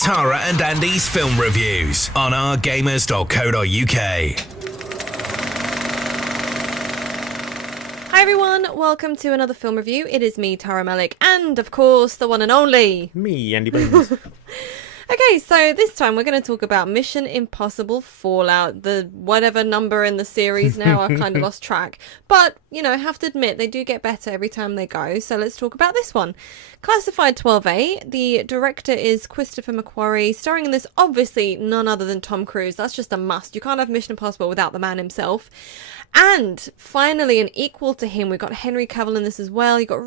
Tara and Andy's film reviews on OurGamers.co.uk. Hi everyone, welcome to another film review. It is me, Tara Malik, and of course, the one and only... me, Andy Bones. Okay, so this time we're going to talk about Mission Impossible Fallout, the whatever number in the series now, I've kind of lost track. But, you know, I have to admit, they do get better every time they go, so let's talk about this one. Classified 12A, the director is Christopher McQuarrie, starring in this, obviously, none other than Tom Cruise. That's just a must. You can't have Mission Impossible without the man himself. And finally, an equal to him, we've got Henry Cavill in this as well. You've got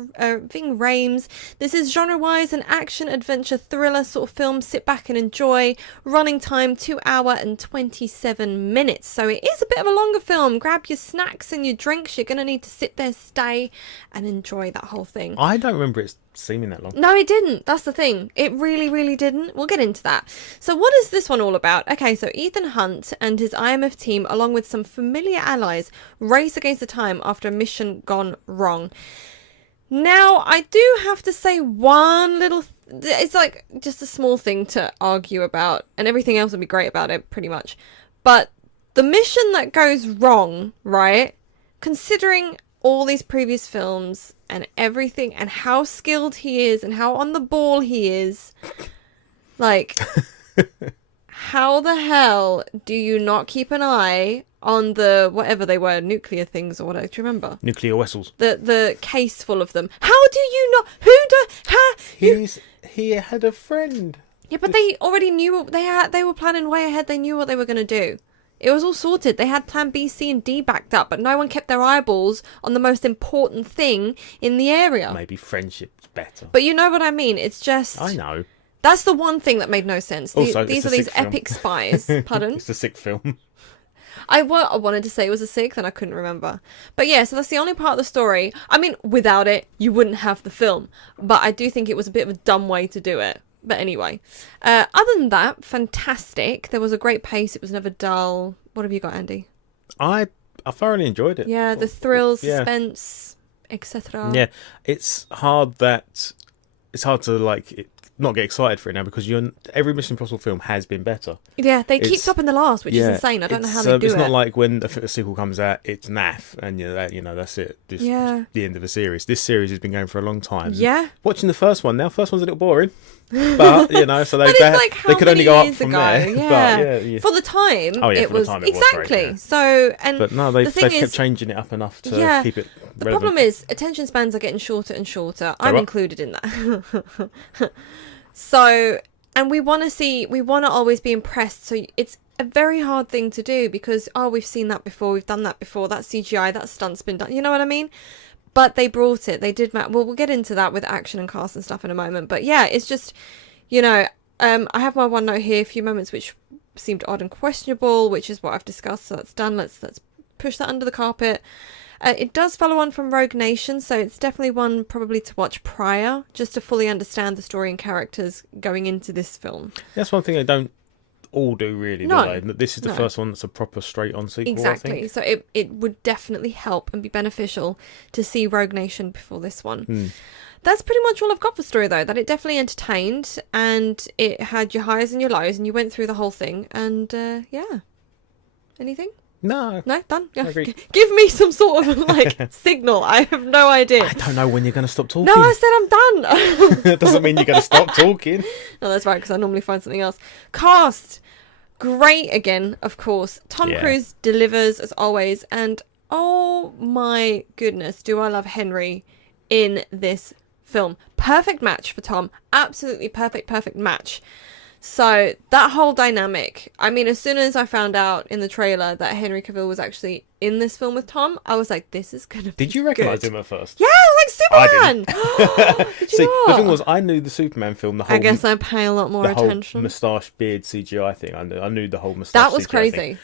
Ving Rhames. This is genre-wise an action-adventure thriller sort of film. Sit back and enjoy. Running time 2 hours and 27 minutes. So it is a bit of a longer film. Grab your snacks and your drinks. You're going to need to sit there, stay, and enjoy that whole thing. I don't remember it seeming that long. No, it didn't. That's the thing. It really, really didn't. We'll get into that. So what is this one all about? Okay, so Ethan Hunt and his IMF team, along with some familiar allies, race against the time after a mission gone wrong. Now, I do have to say one little... it's like just a small thing to argue about, and everything else would be great about it, pretty much. But the mission that goes wrong, right? Considering all these previous films and everything and how skilled he is and how on the ball he is, like, how the hell do you not keep an eye on the whatever they were, nuclear things or whatever? Do you remember? Nuclear vessels. The case full of them. How do you not? He had a friend. Yeah, but they already knew what they had. They were planning way ahead. They knew what they were going to do. It was all sorted. They had plan B, C, and D backed up, but no one kept their eyeballs on the most important thing in the area. Maybe friendship's better. But you know what I mean? It's just... I know. That's the one thing that made no sense. Also, these are these epic spies. Pardon? It's a sick film. I wanted to say it was a sixth and I couldn't remember. But yeah, so that's the only part of the story. I mean, without it, you wouldn't have the film. But I do think it was a bit of a dumb way to do it. But anyway, other than that, fantastic. There was a great pace. It was never dull. What have you got, Andy? I thoroughly enjoyed it. Yeah, the thrills, suspense, etc. Yeah, it's hard to not get excited for it now because every Mission Impossible film has been better. Yeah, they keep topping the last, which is insane. I don't know how they do it. It's not like when a sequel comes out, it's naff, and that's it. Just the end of a series. This series has been going for a long time. Yeah. Watching the first one now, first one's a little boring, but so they could only go up from there. Yeah. But, for the time, it was exactly. Great, yeah. So, and but no, they've kept changing it up enough to keep it relevant. The problem is attention spans are getting shorter and shorter. I'm included in that. So, and we want to always be impressed. So it's a very hard thing to do because, we've seen that before. We've done that before. That CGI, that stunt's been done. You know what I mean? But they brought it. They did. Well, we'll get into that with action and cast and stuff in a moment. But yeah, it's just, I have my one note here, a few moments which seemed odd and questionable, which is what I've discussed. So that's done. Let's push that under the carpet. It does follow on from Rogue Nation, so it's definitely one probably to watch prior, just to fully understand the story and characters going into this film. That's one thing they don't all do, really, do they? This is the first one that's a proper straight-on sequel, exactly. I think. So it would definitely help and be beneficial to see Rogue Nation before this one. That's pretty much all I've got for story, though, that it definitely entertained, and it had your highs and your lows, and you went through the whole thing, and yeah. Anything? No, done. Yeah. Give me some sort of signal. I have no idea. I don't know when you're going to stop talking. No, I said I'm done. That doesn't mean you're going to stop talking. No, that's right, because I normally find something else. Cast, great again, of course. Tom Cruise delivers as always, and oh my goodness, do I love Henry in this film. Perfect match for Tom. Absolutely perfect match. So that whole dynamic, I mean, as soon as I found out in the trailer that Henry Cavill was actually in this film with Tom, I was like, this is going to be Did you recognise him at first? Yeah, I was like, Superman! Did you See, not? the thing was, I knew the Superman film, the whole... I guess I pay a lot more attention. The whole moustache, beard, CGI thing. I knew the whole moustache That was CGI crazy. Thing.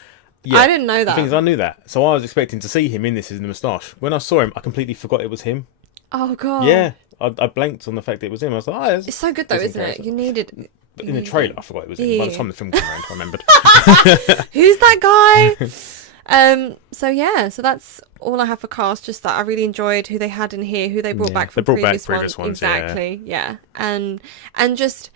Yeah, I didn't know that. The thing is, I knew that. So I was expecting to see him in this as the moustache. When I saw him, I completely forgot it was him. Oh, God. Yeah, I blanked on the fact that it was him. I was like, it's so good, though, isn't it? You needed... But in the trailer, I forgot it was him. By the time the film came around, I remembered. Who's that guy? So that's all I have for cast. Just that I really enjoyed who they had in here, who they brought back from previous ones. Exactly, yeah. And just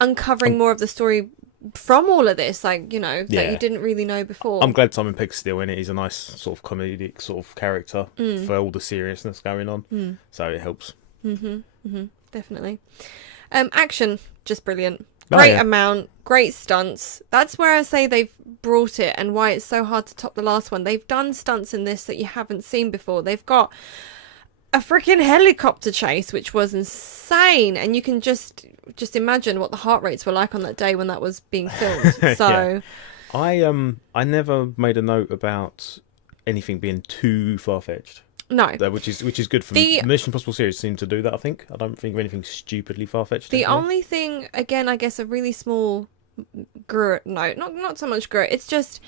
uncovering more of the story from all of this, like, you know, that you didn't really know before. I'm glad Simon Pegg's still in it. He's a nice sort of comedic sort of character for all the seriousness going on. So it helps. Definitely. Action, just brilliant. Great amount, great stunts. That's where I say they've brought it and why it's so hard to top the last one. They've done stunts in this that you haven't seen before. They've got a freaking helicopter chase, which was insane. And you can just imagine what the heart rates were like on that day when that was being filmed. So I never made a note about anything being too far-fetched. No, which is good for me. The Mission Impossible series seem to do that. I think I don't think of anything stupidly far-fetched. The only thing, again, I guess a really small grit. No, not so much grit. It's just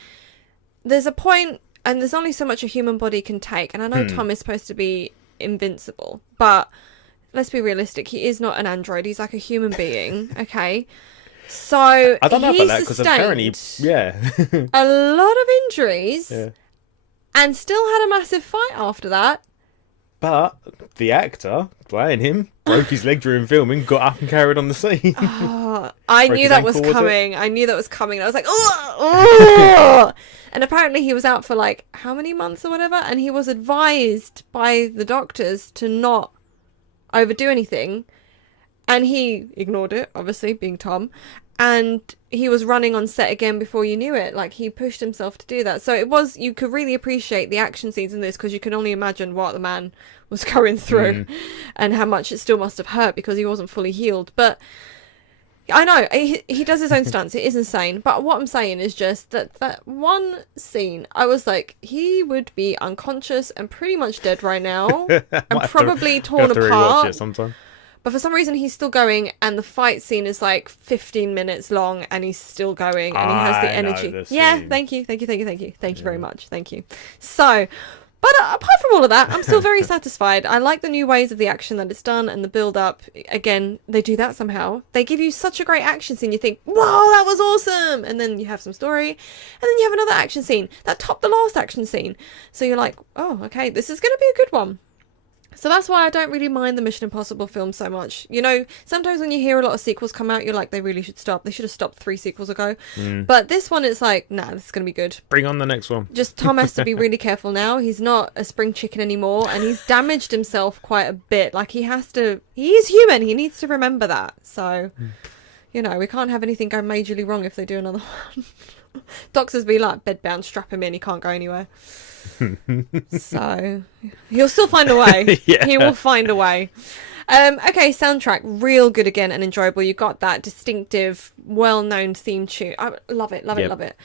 there's a point, and there's only so much a human body can take. And I know Tom is supposed to be invincible, but let's be realistic. He is not an android. He's like a human being. Okay. So I don't know about that because apparently, a lot of injuries. Yeah. And still had a massive fight after that. But the actor playing him broke his leg during filming, got up and carried on the scene. I knew that was coming. I knew that was coming. I was like, oh! And apparently he was out for like how many months or whatever. And he was advised by the doctors to not overdo anything. And he ignored it, obviously, being Tom. And he was running on set again before you knew it. Like, he pushed himself to do that. So it was, you could really appreciate the action scenes in this because you can only imagine what the man was going through and how much it still must have hurt because he wasn't fully healed. But I know, he does his own stunts. It is insane. But what I'm saying is just that one scene, I was like, he would be unconscious and pretty much dead right now. And probably torn apart. It sometime. But for some reason, he's still going, and the fight scene is like 15 minutes long, and he's still going, and he has the energy. Yeah, thank you very much. Thank you. So, but apart from all of that, I'm still very satisfied. I like the new ways of the action that it's done, and the build-up. Again, they do that somehow. They give you such a great action scene. You think, wow, that was awesome! And then you have some story, and then you have another action scene that topped the last action scene. So you're like, oh, okay, this is going to be a good one. So that's why I don't really mind the Mission Impossible films so much. You know, sometimes when you hear a lot of sequels come out, you're like, they really should stop. They should have stopped 3 sequels ago. But this one, it's like, nah, this is going to be good. Bring on the next one. Just Tom has to be really careful now. He's not a spring chicken anymore, and he's damaged himself quite a bit. Like, he is human. He needs to remember that. So, you know, we can't have anything go majorly wrong if they do another one. Doctors be like, bedbound, strap him in, he can't go anywhere. So he'll still find a way. He will find a way. Okay, soundtrack, real good again and enjoyable. You got that distinctive, well-known theme tune. I love it.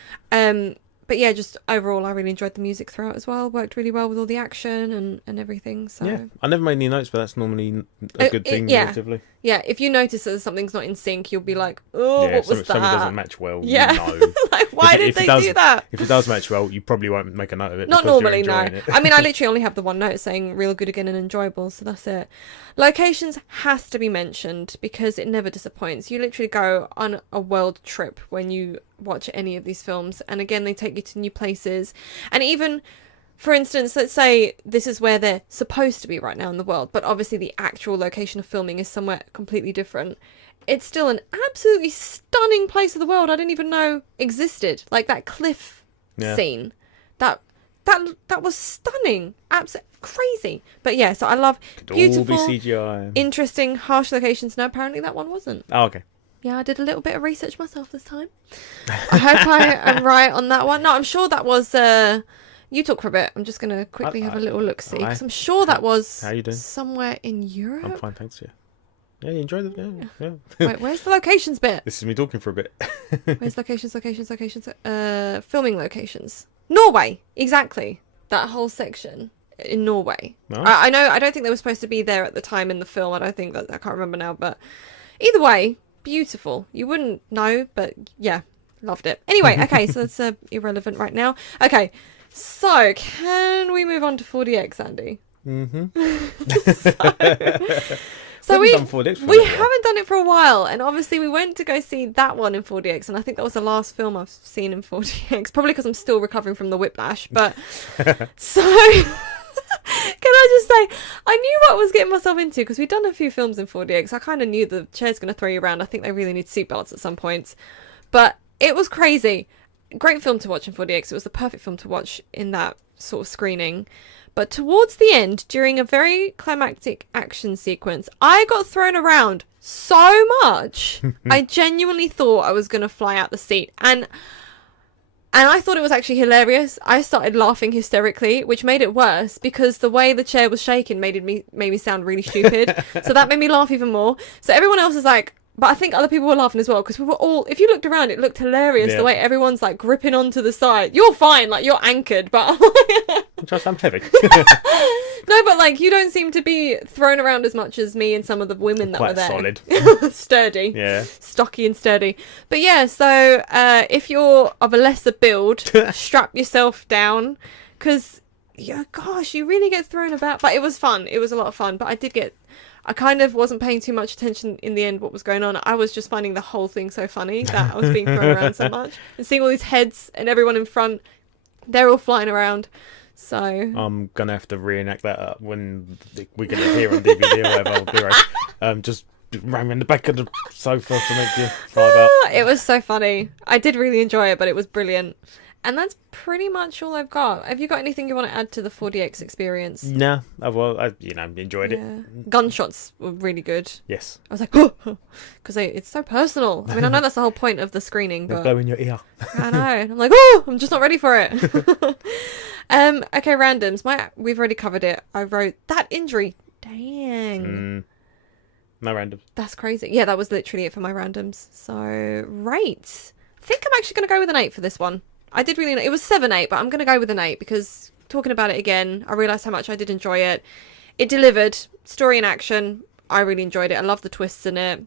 But yeah, just overall, I really enjoyed the music throughout as well. Worked really well with all the action and everything. So yeah, I never made any notes, but that's normally a good thing, relatively. Yeah, if you notice that something's not in sync, you'll be like, oh, what was that? Something doesn't match well. Yeah. You know. Like, why did they do that? If it does match well, you probably won't make a note of it. Not normally, no. I mean, I literally only have the one note saying real good again and enjoyable, so that's it. Locations has to be mentioned because it never disappoints. You literally go on a world trip when you watch any of these films, and again, they take you to new places. And even, for instance, let's say this is where they're supposed to be right now in the world, but obviously the actual location of filming is somewhere completely different. It's still an absolutely stunning place of the world I didn't even know existed. Like that cliff scene. That was stunning. Absolutely crazy. But yeah, so I love beautiful, CGI. Interesting, harsh locations. No, apparently that one wasn't. Oh, okay. Yeah, I did a little bit of research myself this time. I hope I am right on that one. No, I'm sure that was... you talk for a bit. I'm just going to quickly have a little look-see. Because I'm sure that was somewhere in Europe. I'm fine, thanks, Yeah, you enjoyed it? Yeah. Wait, where's the locations bit? This is me talking for a bit. Where's locations? Filming locations. Norway, exactly. That whole section in Norway. Oh. I know, I don't think they were supposed to be there at the time in the film. I can't remember now, but either way, beautiful. You wouldn't know, but yeah, loved it. Anyway, okay, so that's irrelevant right now. Okay, so can we move on to 4DX, Andy? So we haven't done it for a while, and obviously we went to go see that one in 4DX, and I think that was the last film I've seen in 4DX, probably because I'm still recovering from the whiplash, but so can I I just say, I knew what I was getting myself into because we'd done a few films in 4DX. I kind of knew the chair's going to throw you around. I think they really need seatbelts at some points. But it was crazy. Great film to watch in 4DX. It was the perfect film to watch in that sort of screening. But towards the end, during a very climactic action sequence, I got thrown around so much. I genuinely thought I was going to fly out the seat. And I thought it was actually hilarious. I started laughing hysterically, which made it worse because the way the chair was shaking made me sound really stupid. So that made me laugh even more. So everyone else was like, but I think other people were laughing as well because we were all, if you looked around, it looked hilarious the way everyone's like gripping onto the side. You're fine, like you're anchored, but I'm heavy. No, but like you don't seem to be thrown around as much as me and some of the women that were there. Solid. Sturdy. Yeah. Stocky and sturdy. But yeah, so if you're of a lesser build, strap yourself down because, yeah, gosh, you really get thrown about. But it was fun. It was a lot of fun. But I kind of wasn't paying too much attention in the end what was going on. I was just finding the whole thing so funny that I was being thrown around so much. And seeing all these heads and everyone in front, they're all flying around. So I'm going to have to reenact that up when we get it here on DVD or whatever. I'll be right. Just ram in the back of the sofa to make you fly about. It was so funny. I did really enjoy it, but it was brilliant. And that's pretty much all I've got. Have you got anything you want to add to the 4DX experience? No, I enjoyed it. Gunshots were really good. Yes. I was like, because it's so personal. I mean, I know that's the whole point of the screening, but blow in your ear. I know. I'm like, oh, I'm just not ready for it. Okay, randoms. We've already covered it. I wrote that injury. Dang. No randoms. That's crazy. Yeah, that was literally it for my randoms. So, right. I think I'm actually going to go with an 8 for this one. I did really... It was 7-8, but I'm going to go with an 8 because talking about it again, I realised how much I did enjoy it. It delivered. Story and action. I really enjoyed it. I love the twists in it.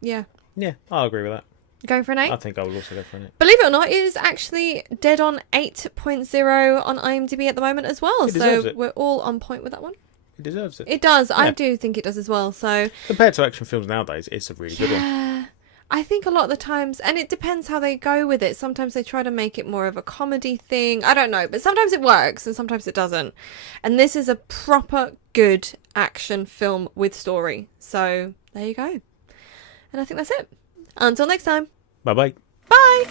Yeah. Yeah, I'll agree with that. Going for an 8? I think I would also go for an 8. Believe it or not, it is actually dead on 8.0 on IMDb at the moment as well. So we're all on point with that one. It deserves it. It does. Yeah. I do think it does as well. So compared to action films nowadays, it's a really good one. I think a lot of the times, and it depends how they go with it. Sometimes they try to make it more of a comedy thing. I don't know, but sometimes it works and sometimes it doesn't. And this is a proper good action film with story. So there you go. And I think that's it. Until next time. Bye-bye. Bye.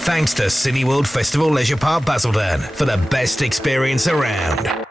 Thanks to Cineworld Festival Leisure Park Basildon for the best experience around.